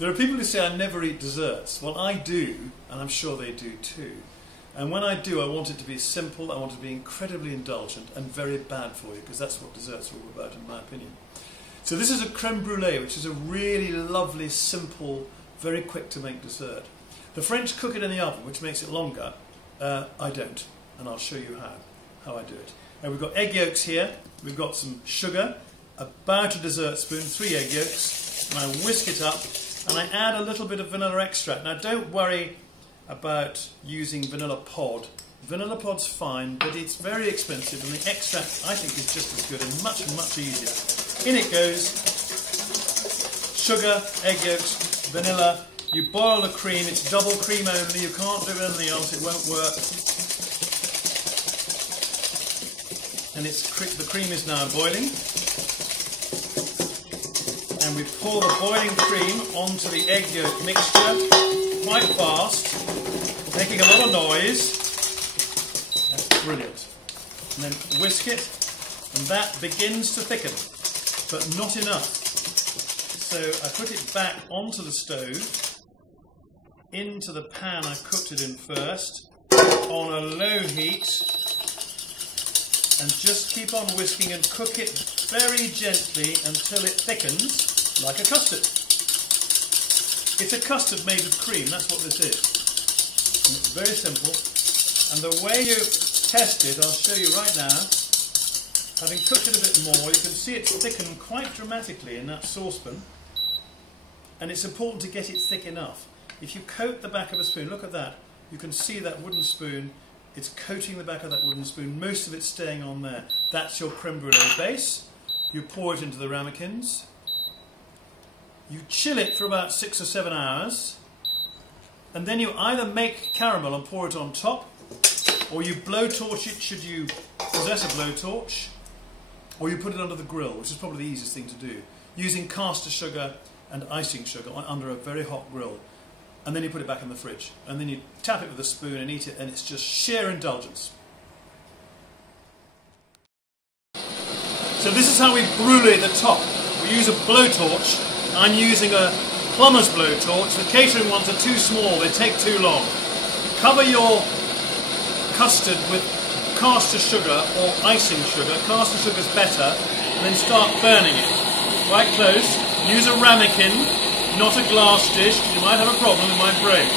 There are people who say I never eat desserts. Well, I do, and I'm sure they do too. And when I do, I want it to be simple, I want it to be incredibly indulgent and very bad for you, because that's what desserts are all about, in my opinion. So this is a creme brulee, which is a really lovely, simple, very quick to make dessert. The French cook it in the oven, which makes it longer. I don't, and I'll show you how I do it. And we've got egg yolks here, we've got some sugar, about a dessert spoon, 3 egg yolks, and I whisk it up, and I add a little bit of vanilla extract. Now don't worry about using vanilla pod. Vanilla pod's fine, but it's very expensive, and the extract I think is just as good and much, much easier. In it goes sugar, egg yolks, vanilla. You boil the cream, it's double cream only, you can't do anything else, it won't work. And the cream is now boiling. And we pour the boiling cream onto the egg yolk mixture quite fast, making a lot of noise. That's brilliant. And then whisk it, and that begins to thicken, but not enough. So I put it back onto the stove, into the pan I cooked it in first, on a low heat, and just keep on whisking and cook it very gently until it thickens like a custard. It's a custard made of cream, that's what this is. And it's very simple. And the way you test it, I'll show you right now. Having cooked it a bit more, you can see it's thickened quite dramatically in that saucepan. And it's important to get it thick enough. If you coat the back of a spoon, look at that, you can see that wooden spoon, it's coating the back of that wooden spoon, most of it's staying on there. That's your creme brulee base. You pour it into the ramekins. You chill it for about 6 or 7 hours, and then you either make caramel and pour it on top, or you blowtorch it should you possess a blowtorch, or you put it under the grill, which is probably the easiest thing to do, using caster sugar and icing sugar under a very hot grill. And then you put it back in the fridge, and then you tap it with a spoon and eat it, and it's just sheer indulgence. So this is how we brulee the top. We use a blowtorch. I'm using a plumber's blowtorch. The catering ones are too small, they take too long. Cover your custard with caster sugar or icing sugar. Caster sugar is better, and then start burning it. Quite close. Use a ramekin, not a glass dish. You might have a problem, it might break.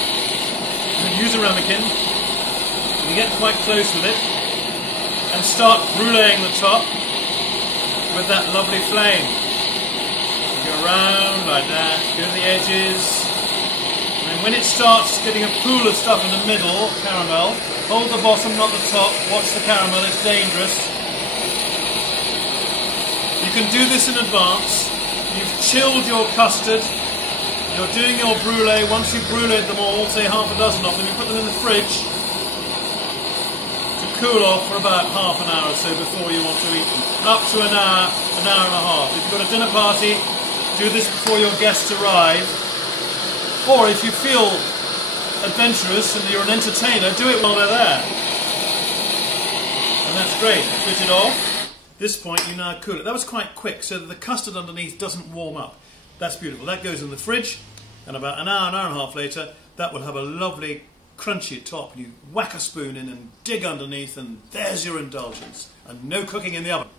Use a ramekin. You get quite close with it, and start bruleeing the top with that lovely flame. Go around like that, go to the edges, and when it starts getting a pool of stuff in the middle, caramel, hold the bottom, not the top, watch the caramel, it's dangerous. You can do this in advance. You've chilled your custard, you're doing your brulee. Once you've bruleed them all, say half a dozen of them, you put them in the fridge to cool off for about half an hour or so before you want to eat them. Up to an hour and a half. If you've got a dinner party, do this before your guests arrive. Or if you feel adventurous and you're an entertainer, do it while they're there. And that's great. Switch it off. At this point you now cool it. That was quite quick, so that the custard underneath doesn't warm up. That's beautiful. That goes in the fridge, and about an hour and a half later, that will have a lovely crunchy top, and you whack a spoon in and dig underneath, and there's your indulgence. And no cooking in the oven.